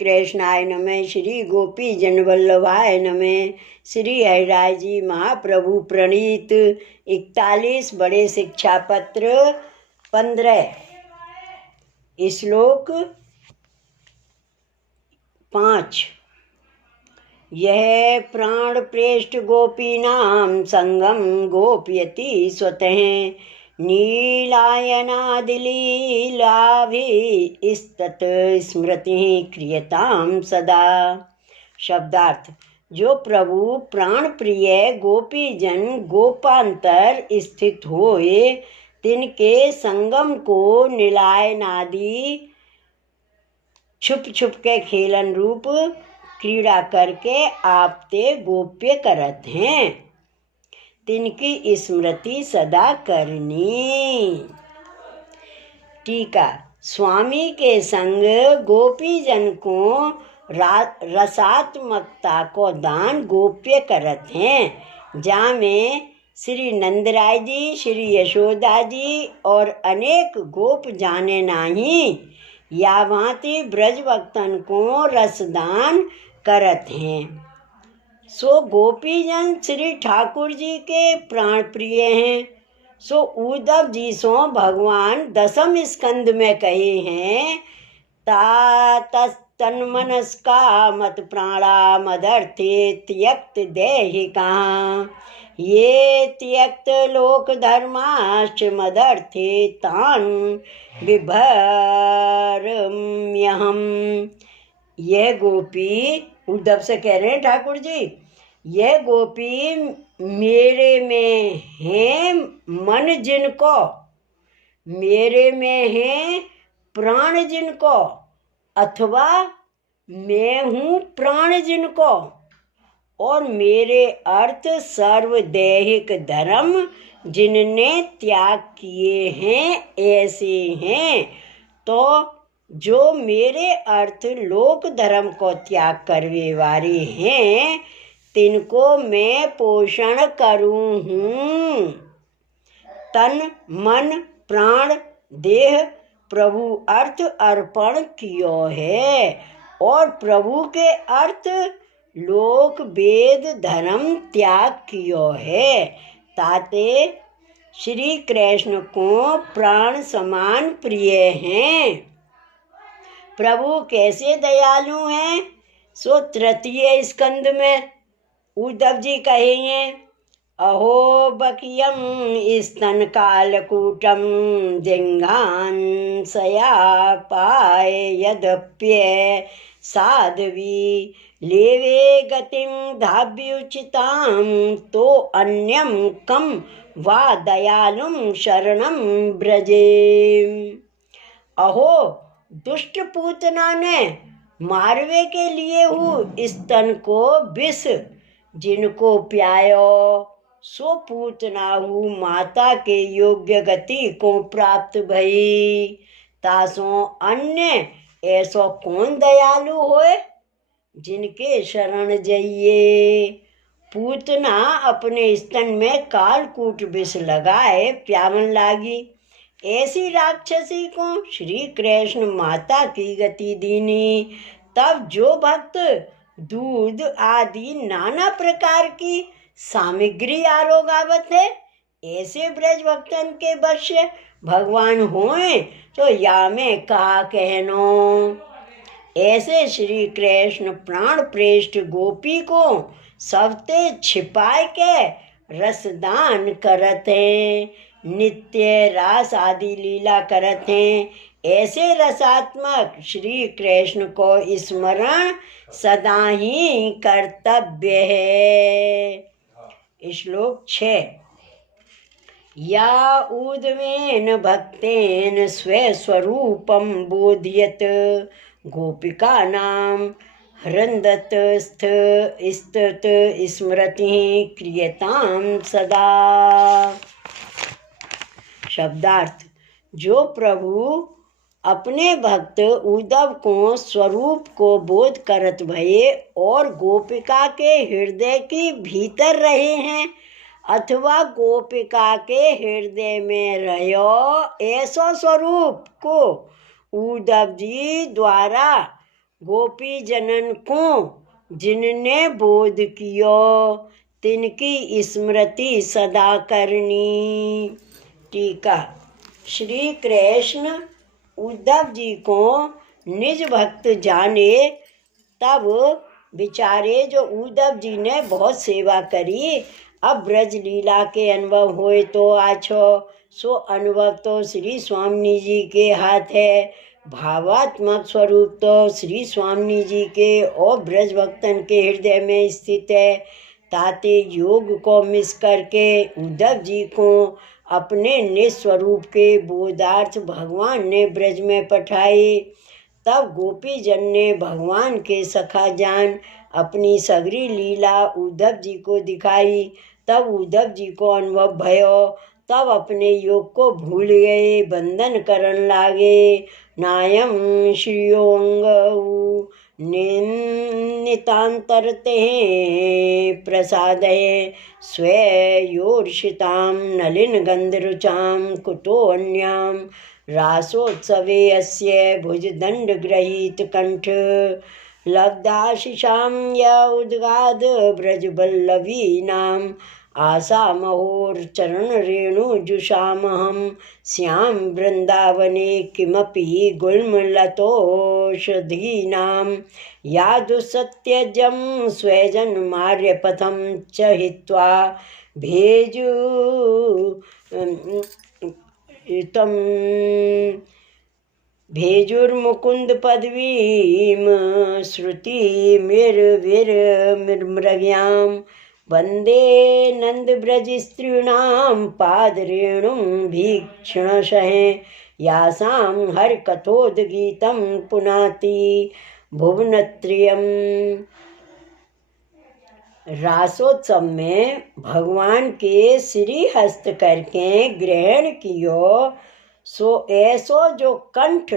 कृष्णाय नमः। श्री गोपी जन वल्लभाय नमः। श्री हरिराय जी महाप्रभु प्रणीत। 41 बड़े शिक्षा पत्र 15 श्लोक 5। यह प्राण प्रेष्ठ गोपीनां संगम गोपयति स्वतः नीलायनादिलीलाभिस्तत स्मृति क्रियतां सदा। शब्दार्थ। जो प्रभु प्राण प्रिय गोपीजन गोपांतर स्थित होए तिनके संगम को नीलायनादि छुप छुप के खेलन रूप क्रीड़ा करके आपते गोप्य करत हैं, तिनकी स्मृति सदा करनी। टीका। स्वामी के संग गोपीजन को रसात्मकता को दान गोप्य करत हैं, जा में श्री नंदराय जी, श्री यशोदा जी और अनेक गोप जाने नाही, या भांति ब्रज भक्तन को रसदान करत हैं। सो गोपीजन श्री ठाकुर जी के प्राण प्रिय हैं। सो उद्धव जी सो भगवान दसम स्कंद में कहे हैं, तन्मनस्का मत प्राणा मदर्थे त्यक्त देहिका ये त्यक्त लोक धर्माश्च मदर्थे तान बिभरम्यहम्। यह गोपी उद्धव से कह रहे हैं ठाकुर जी, यह गोपी मेरे में है मन जिनको, मेरे में है प्राण जिनको, अथवा मैं हूँ प्राण जिनको, और मेरे अर्थ सर्वदैहिक धर्म जिनने त्याग किए हैं ऐसे हैं। तो जो मेरे अर्थ लोक धर्म को त्याग करने वाले हैं तिनको मैं पोषण करूँ हूँ। तन मन प्राण देह प्रभु अर्थ अर्पण कियो है, और प्रभु के अर्थ लोक वेद धर्म त्याग कियो है, ताते श्री कृष्ण को प्राण समान प्रिय हैं। प्रभु कैसे दयालु हैं, सो तृतीय स्कंद में उद्धव जी कहेंगे, अहो बकियम स्तन कालकूटम जिंघान सयापाय यद्यप्य साध्वी लेवे गतिम धाव्युचिताम तो अन्यम कम वा दयालुम शरणम ब्रजे। अहो दुष्ट पूतना ने मारवे के लिए हूँ स्तन को विष जिनको प्यायो, सो पूतना हूँ माता के योग्य गति को प्राप्त भई, तासो अन्य ऐसो कौन दयालु होए जिनके शरण जाइए। पूतना अपने स्तन में कालकूट विष लगाए प्यावन लागी, ऐसी राक्षसी को श्री कृष्ण माता की गति दीनी। तब जो भक्त दूध आदि नाना प्रकार की सामग्री आरोगावत है, ऐसे ब्रज भक्तन के वश्य भगवान होए तो या में कहा कहनो। ऐसे श्री कृष्ण प्राण प्रेष्ठ गोपी को सबते छिपाए के रसदान करत हैं, नित्य रास आदि लीला करत हैं। ऐसे रसात्मक श्री कृष्ण को स्मरण सदा ही कर्तव्य है। श्लोक 6। या ऊर्ध्वेन भक्तेन स्वस्वरूपं बोधयत गोपिकानां हृदयस्थ स्तत स्मृति क्रियतां सदा। शब्दार्थ। जो प्रभु अपने भक्त उद्धव को स्वरूप को बोध करत भये और गोपिका के हृदय के भीतर रहे हैं, अथवा गोपिका के हृदय में रहो, ऐसो स्वरूप को उद्धव जी द्वारा गोपी जनन को जिनने बोध कियो, तिनकी स्मृति सदा करनी। टीका। श्री कृष्ण उद्धव जी को निज भक्त जाने, तब बिचारे जो उद्धव जी ने बहुत सेवा करी, अब ब्रज लीला के अनुभव होए तो आछो। सो अनुभव तो श्री स्वामी जी के हाथ है। भावात्मक स्वरूप तो श्री स्वामी जी के और ब्रज भक्तन के हृदय में स्थित है। ताते योग को मिस करके उद्धव जी को अपने निस्वरूप के बोधार्थ भगवान ने ब्रज में पठाए। तब गोपी जन ने भगवान के सखा जान अपनी सगरी लीला उद्धव जी को दिखाई। तब उद्धव जी को अनुभव भयो, तब अपने योग को भूल गए, बंधन करन लागे। नायम श्रियोंगऊ नितांतरते प्रसादये स्वेयोर्षितां नलिन गंधरुचां कुतो अन्यां रासोत्सवे अस्य भुजदंड गृहीत कंठ लब्धाशिषां य उद्गाद ब्रजवल्लवीनां आशा महोर चरण रेणु जुषामहं श्याम वृंदावने किमपि गुल्मलतोषधीनां यादुसत्यजं स्वजन्मार्यपथं च हित्वा भेजु तम भेजुर्मुकुंद पदवीं श्रुतिमिर्विरमृग्यां वन्दे नन्दव्रजस्त्रीणां पादरेणुं भीक्षणशः यासां हरकथोद्गीतं पुनाति भुवनत्रयम्। रासोत्सव में भगवान के श्री हस्त करके ग्रहण कियो, सो ऐसो जो कंठ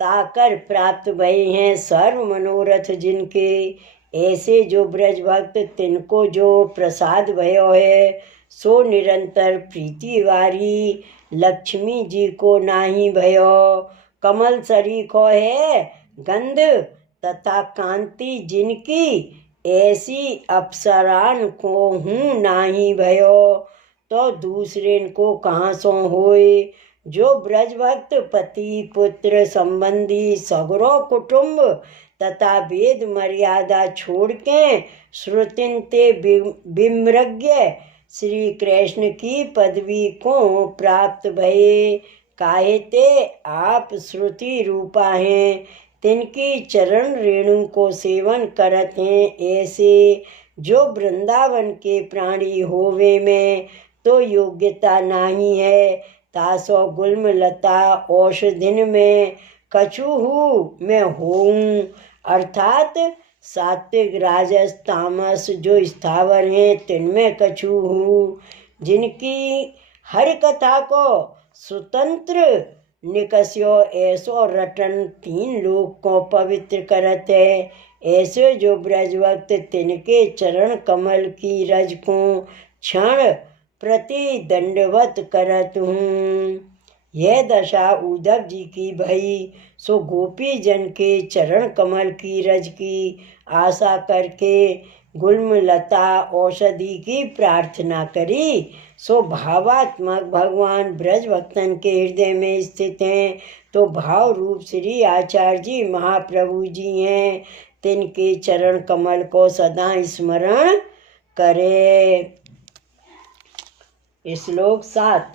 ताकर प्राप्त भये हैं सर्व मनोरथ जिनके। ऐसे जो ब्रज भक्त तिनको जो प्रसाद भयो है, सो निरंतर प्रीति वारी लक्ष्मी जी को नाही भयो। कमल सरीखो है गंध तथा कांति जिनकी, ऐसी अप्सरान को हूँ नाही भयो, तो दूसरे को कहाँ सो होए। जो ब्रज भक्त पति पुत्र संबंधी सगरो कुटुंब तथा वेद मर्यादा छोड़ के श्रुतिन्ते विमृग्य श्री कृष्ण की पदवी को प्राप्त भये, काहेते आप श्रुति रूपा हैं, तिनकी चरण रेणु को सेवन करत हैं। ऐसे जो वृंदावन के प्राणी होवे में तो योग्यता नहीं है, तासो गुल्म लता औषधिन में कछुहू में होऊं, अर्थात सात्विक राजस तामस जो स्थावर हैं तिनमें कछु हूँ। जिनकी हर कथा को स्वतंत्र निकस्यो ऐसो रटन तीन लोक को पवित्र करत है। ऐसे जो ब्रजवक्त तिनके चरण कमल की रज को क्षण प्रति दंडवत करत हूँ। यह दशा उद्धव जी की भई, सो गोपी जन के चरण कमल की रज की आशा करके गुल्म लता औषधि की प्रार्थना करी। सो भावात्मक भगवान ब्रज भक्तन के हृदय में स्थित हैं, तो भाव रूप श्री आचार्य जी महाप्रभु जी हैं, तिनके चरण कमल को सदा स्मरण करे। श्लोक 7।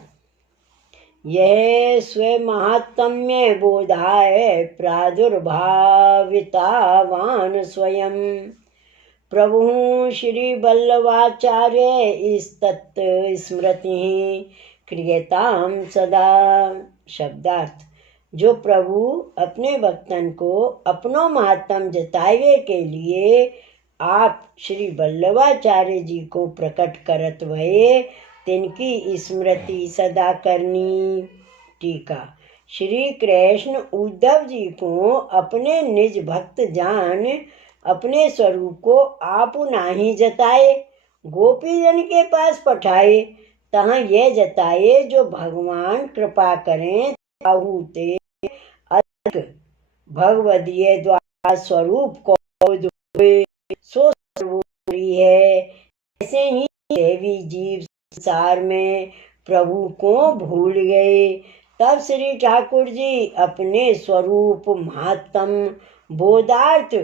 यह स्वयं महात्म्य बोधाय प्रादुर्भावितावान स्वयं प्रभु श्री वल्लभाचार्य इस्तत् स्मृति क्रियताम सदा। शब्दार्थ। जो प्रभु अपने भक्तन को अपनो महात्म जतावे के लिए आप श्री वल्लभाचार्य जी को प्रकट करत भये, तिनकी स्मृति सदा करनी। टीका। श्री कृष्ण उद्धव जी को अपने निज भक्त जान अपने स्वरूप को आप नाही जताए, गोपी जन के पास पठाए, तहाँ यह जताए जो भगवान कृपा करें ताहूते अधिक भगवदीय द्वारा स्वरूप को धोए सो सर्वोपरि है। ऐसे ही देवी जीव संसार में प्रभु को भूल गए। तब श्री ठाकुर जी अपने स्वरूप महात्म बोधार्थ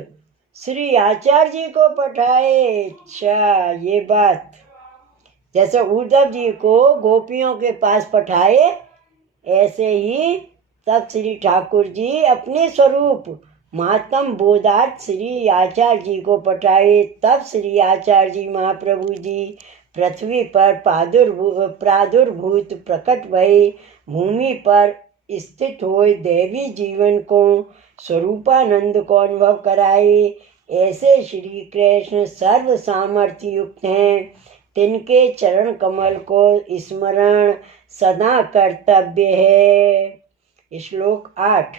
श्री आचार्य जी को पठाए। अच्छा, ये बात जैसे उद्धव जी को गोपियों के पास पठाए, ऐसे ही तब श्री ठाकुर जी अपने स्वरूप महात्म बोधार्थ श्री आचार्य जी को पठाए। तब श्री आचार्य जी महाप्रभु जी पृथ्वी पर प्रादुर्भूत प्रकट भये, भूमि पर स्थित हुए देवी जीवन को स्वरूपानंद को अनुभव कराए। ऐसे श्री कृष्ण सर्व सामर्थ्य युक्त हैं, तिनके चरण कमल को स्मरण सदा कर्तव्य है। श्लोक 8।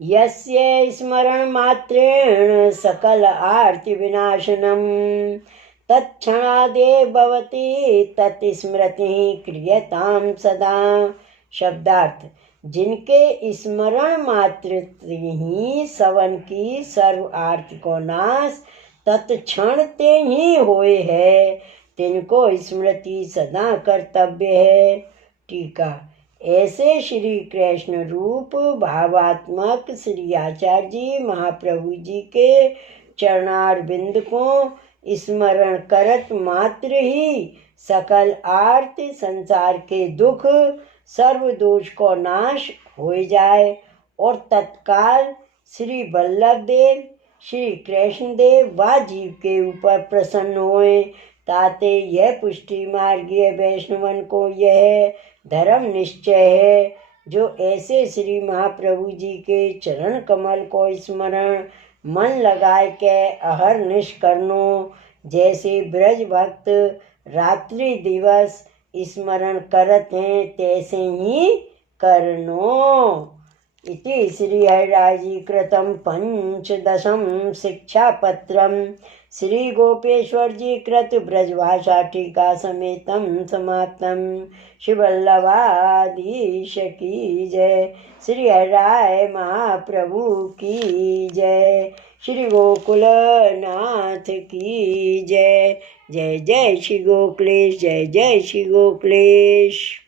यस्य स्मरण मात्रेण सकल आर्ति विनाशनम तत्क्षणादेव भवति तत्स्मृति क्रियताम सदा। शब्दार्थ, जिनके स्मरण मात्र ही सवन की सर्व आर्ति को नाश तत्क्षण ते ही होए है, तिनको स्मृति सदा कर्तव्य है। टीका। ऐसे श्री कृष्ण रूप भावात्मक श्री आचार्य जी महाप्रभु जी के चरणारविंद को स्मरण करत मात्र ही सकल आर्ति संसार के दुख सर्व दोष को नाश हो जाए और तत्काल श्री वल्लभ देव श्री कृष्ण देव व जीव के ऊपर प्रसन्न होए। ताते यह पुष्टि मार्गीय वैष्णवन को यह धर्म निश्चय है, जो ऐसे श्री महाप्रभु जी के चरण कमल को स्मरण मन लगाए के अहरनिश करनो, जैसे ब्रज भक्त रात्रि दिवस स्मरण करत हैं तैसे ही करनो। इति श्री हरिराज जी कृतं पंचदशम शिक्षापत्रम श्री गोपेश्वर जी कृत ब्रजभाषा टीका समेतम समाप्तम। श्री वल्लभाधीश की जय। श्री हरिराय महाप्रभु की जय। श्री गोकुलनाथ की जय। जय जय श्री गोकुलेश, जय जय श्री गोकुलेश।